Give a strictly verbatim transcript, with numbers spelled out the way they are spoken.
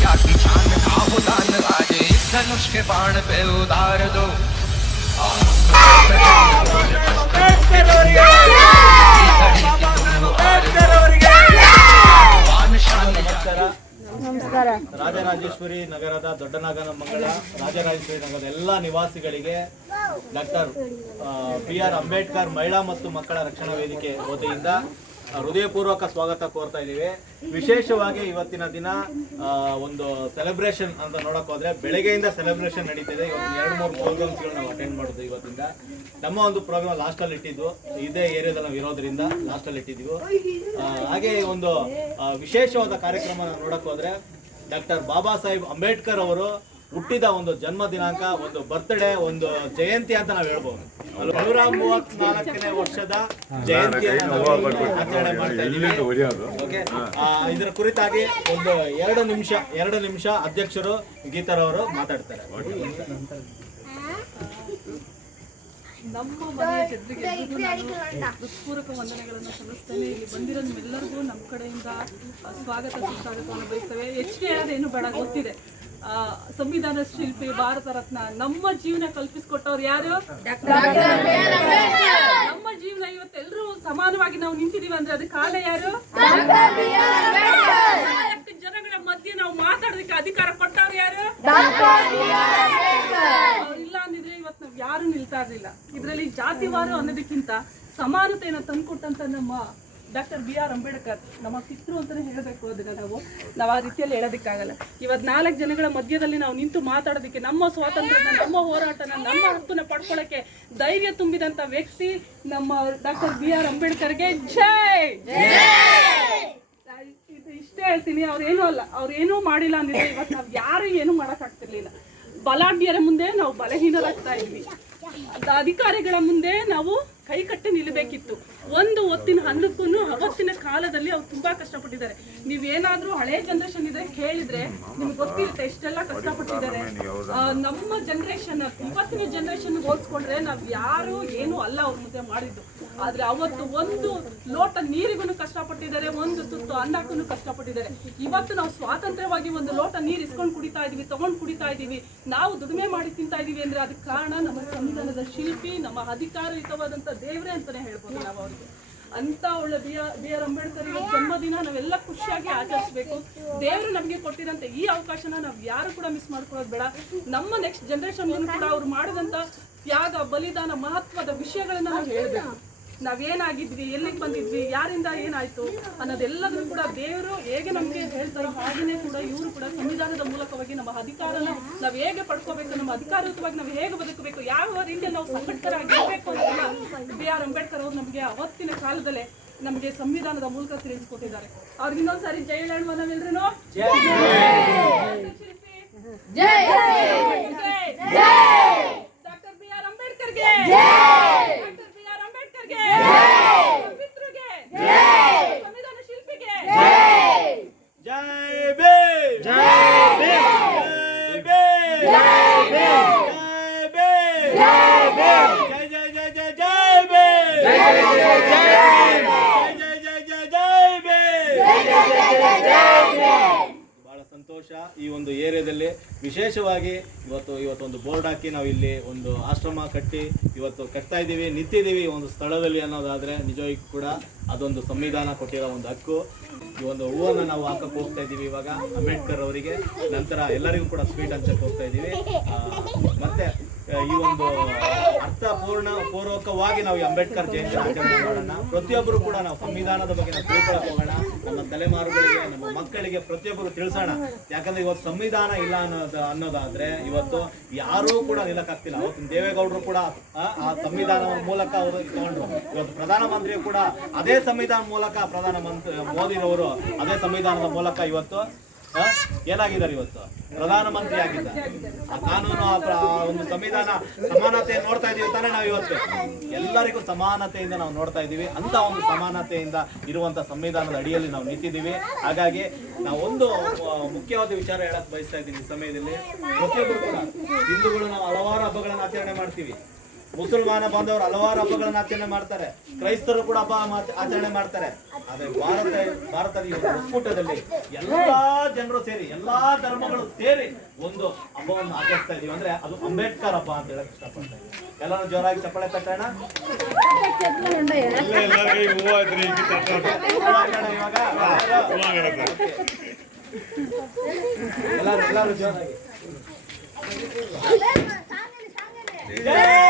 बेटा की जान का हो दान आज इस धनुष के बाण पे उतार दो। ನಮಸ್ಕಾರ. ರಾಜರಾಜೇಶ್ವರಿ ನಗರದ ದೊಡ್ಡನಾಗನಮಂಗಲ ರಾಜರಾಜೇಶ್ವರಿ ನಗರದ ಎಲ್ಲ ನಿವಾಸಿಗಳಿಗೆ ಡಾಕ್ಟರ್ ಬಿ ಆರ್ ಅಂಬೇಡ್ಕರ್ ಮಹಿಳಾ ಮತ್ತು ಮಕ್ಕಳ ರಕ್ಷಣಾ ವೇದಿಕೆ ವತಿಯಿಂದ ಹೃದಯಪೂರ್ವಕ ಸ್ವಾಗತ ಕೋರ್ತಾ ಇದ್ದೀವಿ. ವಿಶೇಷವಾಗಿ ಇವತ್ತಿನ ದಿನ ಒಂದು ಸೆಲೆಬ್ರೇಷನ್ ಅಂತ ನೋಡಕ್ ಹೋದ್ರೆ ಬೆಳಗ್ಗೆಯಿಂದ ಸೆಲೆಬ್ರೇಷನ್ ನಡೀತಿದೆ. ಇವತ್ತು ಎರಡು ಮೂರು ಪ್ರೋಗ್ರಾಮ್ಸ್ಗಳು ನಾವು ಅಟೆಂಡ್ ಮಾಡೋದು. ಇವತ್ತಿಂದ ನಮ್ಮ ಒಂದು ಪ್ರೋಗ್ರಾಮ್ ಲಾಸ್ಟಲ್ಲಿ ಇಟ್ಟಿದ್ವು, ಇದೇ ಏರಿಯಾದಲ್ಲಿ ನಾವು ಇರೋದ್ರಿಂದ ಲಾಸ್ಟಲ್ಲಿ ಇಟ್ಟಿದ್ದೀವಿ. ಹಾಗೆ ಒಂದು ವಿಶೇಷವಾದ ಕಾರ್ಯಕ್ರಮ ನೋಡಕ್ ಹೋದ್ರೆ ಡಾಕ್ಟರ್ ಬಾಬಾ ಸಾಹೇಬ್ ಅಂಬೇಡ್ಕರ್ ಅವರು ಹುಟ್ಟಿದ ಒಂದು ಜನ್ಮ ದಿನಾಂಕ, ಒಂದು ಬರ್ತ್ಡೇ, ಒಂದು ಜಯಂತಿ ಅಂತ ನಾವು ಹೇಳ್ಬೋದು. ನೂರ ಮೂವತ್ನಾಲ್ಕನೇ ವರ್ಷದ ಜಯಂತಿಯನ್ನು ಆಚರಣೆ ಮಾಡ್ತಾ ಇದ್ದೀವಿ. ಓಕೆ, ಇದರ ಕುರಿತಾಗಿ ಒಂದು ಎರಡು ನಿಮಿಷ ಎರಡು ನಿಮಿಷ ಅಧ್ಯಕ್ಷರು ಗೀತಾರವರು ಮಾತಾಡ್ತಾರೆ. ನಮ್ಮ ಮನೆಯ ಗೆದ್ದಿಗೆ ನಾನು ಹೃತ್ಪೂರ್ವಕ ವಂದನೆಗಳನ್ನು ಸಲ್ಲಿಸ್ತೇನೆ. ಇಲ್ಲಿ ಬಂದಿರೋ ನಿಮ್ಮೆಲ್ಲರಿಗೂ ನಮ್ಮ ಕಡೆಯಿಂದ ಸ್ವಾಗತ ಸುಸ್ವಾಗತವನ್ನು ಬಯಸ್ತೇವೆ. ಹೆಚ್ಚಿಗೆ ಯಾರೇನು ಬೇಡ, ಗೊತ್ತಿದೆ. ಸಂವಿಧಾನ ಶಿಲ್ಪಿ, ಭಾರತ ರತ್ನ, ನಮ್ಮ ಜೀವನ ಕಲ್ಪಿಸಿಕೊಟ್ಟವ್ರು ಯಾರು? ನಮ್ಮ ಜೀವನ ಇವತ್ತೆಲ್ಲರೂ ಸಮಾನವಾಗಿ ನಾವು ನಿಂತಿದೀವಿ ಅಂದ್ರೆ ಅದಕ್ಕೆ ಕಾರಣ ಯಾರು? ಜನಗಳ ಮಧ್ಯೆ ನಾವು ಮಾತಾಡೋದಕ್ಕೆ ಅಧಿಕಾರ ಕೊಟ್ಟವ್ರು ಯಾರು? ಇಲ್ಲ ಅಂದಿದ್ರೆ ಇವತ್ತು ನಾವು ಯಾರು ನಿಲ್ತಾ ಇರ್ಲಿಲ್ಲ. ಇದರಲ್ಲಿ ಜಾತಿವಾರು ಅನ್ನೋದಕ್ಕಿಂತ ಸಮಾನತೆಯನ್ನು ತಂದುಕೊಟ್ಟಂತ ನಮ್ಮ ಡಾಕ್ಟರ್ ಬಿ ಆರ್ ಅಂಬೇಡ್ಕರ್ ನಮ್ಮ ಪಿತೃ ಅಂತಾನೆ ಹೇಳಬೇಕು. ಅದನ್ನ ನಾವು ನಾವು ಆ ರೀತಿಯಲ್ಲಿ ಹೇಳೋದಕ್ಕಾಗಲ್ಲ. ಇವತ್ತು ನಾಲ್ಕು ಜನಗಳ ಮಧ್ಯದಲ್ಲಿ ನಾವು ನಿಂತು ಮಾತಾಡೋದಕ್ಕೆ, ನಮ್ಮ ಸ್ವಾತಂತ್ರ್ಯನ, ನಮ್ಮ ಹೋರಾಟನ, ನಮ್ಮ ಹಕ್ಕನ್ನ ಪಡ್ಕೊಳ್ಳೋಕೆ ಧೈರ್ಯ ತುಂಬಿದಂತ ವ್ಯಕ್ತಿ ನಮ್ಮ ಡಾಕ್ಟರ್ ಬಿ ಆರ್ ಅಂಬೇಡ್ಕರ್ಗೆ ಜೈ. ಇಷ್ಟೇ ಹೇಳ್ತೀನಿ. ಅವ್ರೇನೂ ಅಲ್ಲ, ಅವ್ರೇನೂ ಮಾಡಿಲ್ಲ ಅಂದಿದ್ರೆ ಇವತ್ತು ನಾವು ಯಾರು ಏನು ಮಾಡಕ್ ಆಗ್ತಿರ್ಲಿಲ್ಲ. ಬಲಾಢ್ಯರ ಮುಂದೆ ನಾವು ಬಲಹೀನರಾಗ್ತಾ ಇದ್ವಿ. ಅಧಿಕಾರಿಗಳ ಮುಂದೆ ನಾವು ಕೈ ಕಟ್ಟಿ ನಿಲ್ಲಬೇಕಿತ್ತು. ಒಂದು ಹೊತ್ತಿನ ಅನ್ನಕ್ಕೂ ಅವತ್ತಿನ ಕಾಲದಲ್ಲಿ ಅವ್ರು ತುಂಬಾ ಕಷ್ಟಪಟ್ಟಿದ್ದಾರೆ. ನೀವೇನಾದ್ರೂ ಹಳೆ ಜನರೇಷನ್ ಇದ್ರೆ ಕೇಳಿದ್ರೆ ನಿಮ್ಗೆ ಗೊತ್ತಿರುತ್ತೆ ಎಷ್ಟೆಲ್ಲ ಕಷ್ಟಪಟ್ಟಿದ್ದಾರೆ. ನಮ್ಮ ಜನರೇಷನ್ ಇವತ್ತಿನ ಜನರೇಷನ್ ಹೋಲಿಸ್ಕೊಂಡ್ರೆ ನಾವ್ ಯಾರು ಏನು ಅಲ್ಲ ಅವ್ರ ಮುಂದೆ ಮಾಡಿದ್ದು. ಆದ್ರೆ ಅವತ್ತು ಒಂದು ಲೋಟ ನೀರಿಗೂ ಕಷ್ಟಪಟ್ಟಿದ್ದಾರೆ, ಒಂದು ತುತ್ತು ಅನ್ನಕ್ಕೂ ಕಷ್ಟಪಟ್ಟಿದ್ದಾರೆ. ಇವತ್ತು ನಾವು ಸ್ವಾತಂತ್ರ್ಯವಾಗಿ ಒಂದು ಲೋಟ ನೀರು ಇಸ್ಕೊಂಡು ಕುಡಿತಾ ಇದೀವಿ, ತಗೊಂಡು ಕುಡಿತಾ ಇದೀವಿ, ನಾವು ದುಡಿಮೆ ಮಾಡಿ ತಿಂತಾ ಇದೀವಿ ಅಂದ್ರೆ ಅದಕ್ಕೆ ಕಾರಣ ನಮ್ಮ ಸಂವಿಧಾನದ ಶಿಲ್ಪಿ, ನಮ್ಮ ಅಧಿಕಾರಯುತವಾದಂತ ದೇವರೇ ಅಂತಾನೆ ಹೇಳ್ಬೋದು ನಾವು ಅವ್ರಿಗೆ. ಅಂತ ಒಳ್ಳೆ B R B R Ambedkar ಜನ್ಮದಿನ ನಾವೆಲ್ಲ ಖುಷಿಯಾಗಿ ಆಚರಿಸಬೇಕು. ದೇವರು ನಮಗೆ ಕೊಟ್ಟಿರಂತ ಈ ಅವಕಾಶನ ನಾವು ಯಾರು ಕೂಡ ಮಿಸ್ ಮಾಡ್ಕೊಳ್ಳೋದು ಬೇಡ. ನಮ್ಮ ನೆಕ್ಸ್ಟ್ ಜನರೇಷನ್ಗೂ ಕೂಡ ಅವ್ರು ಮಾಡಿದಂತ ತ್ಯಾಗ, ಬಲಿದಾನ, ಮಹತ್ವದ ವಿಷಯಗಳನ್ನ ನಾವು ಹೇಳ್ಬೇಕು. ನಾವೇನಾಗಿದ್ವಿ, ಎಲ್ಲಿಗೆ ಬಂದಿದ್ವಿ, ಯಾರಿಂದ ಏನಾಯ್ತು ಅನ್ನೋದೆಲ್ಲದನ್ನು ಕೂಡ ದೇವರು ಹೇಗೆ ನಮಗೆ ಹೇಳ್ತಾರೆ ಹಾಗೆಯೇ ಕೂಡ ಇವರು ಕೂಡ ಸಂವಿಧಾನದ ಮೂಲಕವಾಗಿ ನಮ್ಮ ಅಧಿಕಾರನ ನಾವು ಹೇಗೆ ಪಡ್ಕೋಬೇಕು, ನಮ್ಮ ಅಧಿಕಾರಯುತವಾಗಿ ನಾವು ಹೇಗೆ ಬದುಕಬೇಕು, ಯಾವ ರೀತಿಯಲ್ಲಿ ನಾವು ಸಂಘಟಿತರಾಗಿರ್ಬೇಕು ಅಂತ ಬಿ ಆರ್ ಅಂಬೇಡ್ಕರ್ ಅವರು ನಮಗೆ ಅವತ್ತಿನ ಕಾಲದಲ್ಲೇ ನಮಗೆ ಸಂವಿಧಾನದ ಮೂಲಕ ತಿಳಿಸ್ಕೊಟ್ಟಿದ್ದಾರೆ. ಅವ್ರಿಗೆ ಇನ್ನೊಂದ್ಸಾರಿ ಜೈ ಹೇಳುವ ನಾವೆಲ್ರೂ ಡಾಕ್ಟರ್ ಬಿ ಆರ್ ಅಂಬೇಡ್ಕರ್ಗೆ, ಸಂವಿಧಾನ ಶಿಲ್ಪಿಗೆ ಜೈ ಭೀಮ್, ಜೈ ಭೀಮ್, ಜೈ ಭೀಮ್, ಜೈ ಭೀಮ್, ಜೈ ಜೈ ಜೈ ಜೈ ಜೈ ಭೀಮ್, ಜೈ ಜೈ ಜೈ ಜೈ ಭೀಮ್. ಬಹಳ ಸಂತೋಷ. ಈ ಒಂದು ಏರಿಯಾದಲ್ಲಿ ವಿಶೇಷವಾಗಿ ಇವತ್ತು ಇವತ್ತೊಂದು ಬೋರ್ಡ್ ಹಾಕಿ ನಾವು ಇಲ್ಲಿ ಒಂದು ಆಶ್ರಮ ಕಟ್ಟಿ ಇವತ್ತು ಕಟ್ತಾ ಇದ್ದೀವಿ, ನಿಂತಿದ್ದೀವಿ ಒಂದು ಸ್ಥಳದಲ್ಲಿ ಅನ್ನೋದಾದರೆ ನಿಜವಾಗಿ ಕೂಡ ಅದೊಂದು ಸಂವಿಧಾನ ಕೊಟ್ಟಿರೋ ಒಂದು ಹಕ್ಕು. ಈ ಒಂದು ಹೂವನ್ನು ನಾವು ಹಾಕಕ್ಕೆ ಹೋಗ್ತಾ ಇದ್ದೀವಿ ಇವಾಗ ಅಂಬೇಡ್ಕರ್ ಅವರಿಗೆ. ನಂತರ ಎಲ್ಲರಿಗೂ ಕೂಡ ಸ್ವೀಟ್ ಹಂಚಕ್ಕೆ ಹೋಗ್ತಾ ಇದ್ದೀವಿ. ಮತ್ತೆ ಈ ಒಂದು ಅರ್ಥಪೂರ್ಣ ಪೂರ್ವಕವಾಗಿ ನಾವು ಈ ಅಂಬೇಡ್ಕರ್ ಜಯಂತಿ ಆಚರಣೆ ಮಾಡೋಣ. ಪ್ರತಿಯೊಬ್ಬರು ಕೂಡ ನಾವು ಸಂವಿಧಾನದ ಬಗ್ಗೆ ನಾವು ತಿಳ್ಕೊಳಕ್ ಹೋಗೋಣ. ನಮ್ಮ ತಲೆಮಾರುಗಳಿಗೆ, ನಮ್ಮ ಮಕ್ಕಳಿಗೆ ಪ್ರತಿಯೊಬ್ಬರು ತಿಳಿಸೋಣ. ಯಾಕಂದ್ರೆ ಇವತ್ತು ಸಂವಿಧಾನ ಇಲ್ಲ ಅನ್ನೋದು ಅನ್ನೋದಾದ್ರೆ ಇವತ್ತು ಯಾರೂ ಕೂಡ ನಿಲ್ಲಕ್ಕಾಗ್ತಿಲ್ಲ. ಅವತ್ತು ದೇವೇಗೌಡರು ಕೂಡ ಆ ಸಂವಿಧಾನದ ಮೂಲಕ ಅವರು ತಗೊಂಡ್ರು. ಇವತ್ತು ಪ್ರಧಾನಮಂತ್ರಿಯು ಕೂಡ ಅದೇ ಸಂವಿಧಾನ ಮೂಲಕ, ಪ್ರಧಾನಮಂತ್ರಿ ಮೋದಿರವರು ಅದೇ ಸಂವಿಧಾನದ ಮೂಲಕ ಇವತ್ತು ಏನಾಗಿದ್ದಾರೆ, ಇವತ್ತು ಪ್ರಧಾನಮಂತ್ರಿ ಆಗಿದ್ದಾರೆ. ಆ ಕಾನೂನು, ಆ ಒಂದು ಸಂವಿಧಾನ ಸಮಾನತೆ ನೋಡ್ತಾ ಇದೀವಿ ತಾನೇ ನಾವು ಇವತ್ತು. ಎಲ್ಲರಿಗೂ ಸಮಾನತೆಯಿಂದ ನಾವು ನೋಡ್ತಾ ಇದ್ದೀವಿ. ಅಂತ ಒಂದು ಸಮಾನತೆಯಿಂದ ಇರುವಂತ ಸಂವಿಧಾನದ ಅಡಿಯಲ್ಲಿ ನಾವು ನಿಂತಿದ್ದೀವಿ. ಹಾಗಾಗಿ ನಾವು ಒಂದು ಮುಖ್ಯವಾದ ವಿಚಾರ ಹೇಳಕ್ ಬಯಸ್ತಾ ಇದ್ದೀನಿ ಈ ಸಮಯದಲ್ಲಿ. ಪ್ರತಿಯೊಬ್ಬರು ಕೂಡ ಹಿಂದೂಗಳು ನಾವು ಹಲವಾರು ಹಬ್ಬಗಳನ್ನು ಆಚರಣೆ ಮಾಡ್ತೀವಿ. ಮುಸಲ್ಮಾನ ಬಾಂಧವರು ಹಲವಾರು ಹಬ್ಬಗಳನ್ನ ಆಚರಣೆ ಮಾಡ್ತಾರೆ, ಕ್ರೈಸ್ತರು ಕೂಡ ಹಬ್ಬ ಮಾಚ- ಆಚರಣೆ ಮಾಡ್ತಾರೆ. ಆದ್ರೆ ಭಾರತ ಭಾರತದ ಈ ಒಂದು ಒಕ್ಕೂಟದಲ್ಲಿ ಎಲ್ಲಾ ಜನರು ಸೇರಿ ಎಲ್ಲಾ ಧರ್ಮಗಳು ಸೇರಿ ಒಂದು ಹಬ್ಬವನ್ನು ಆಚರಿಸ್ತಾ ಇದೀವಿ ಅಂದ್ರೆ ಅದು ಅಂಬೇಡ್ಕರ್ ಹಬ್ಬ ಅಂತ ಹೇಳಕ್ ಇಷ್ಟಪಡ್ತಾ ಇದ್ದೀವಿ. ಎಲ್ಲರೂ ಜೋರಾಗಿ ಚಪ್ಪಾಳೆ ತಟ್ಟೋಣ. ಇವಾಗ ಎಲ್ಲರೂ ಎಲ್ಲರೂ ಜೋರಾಗಿ.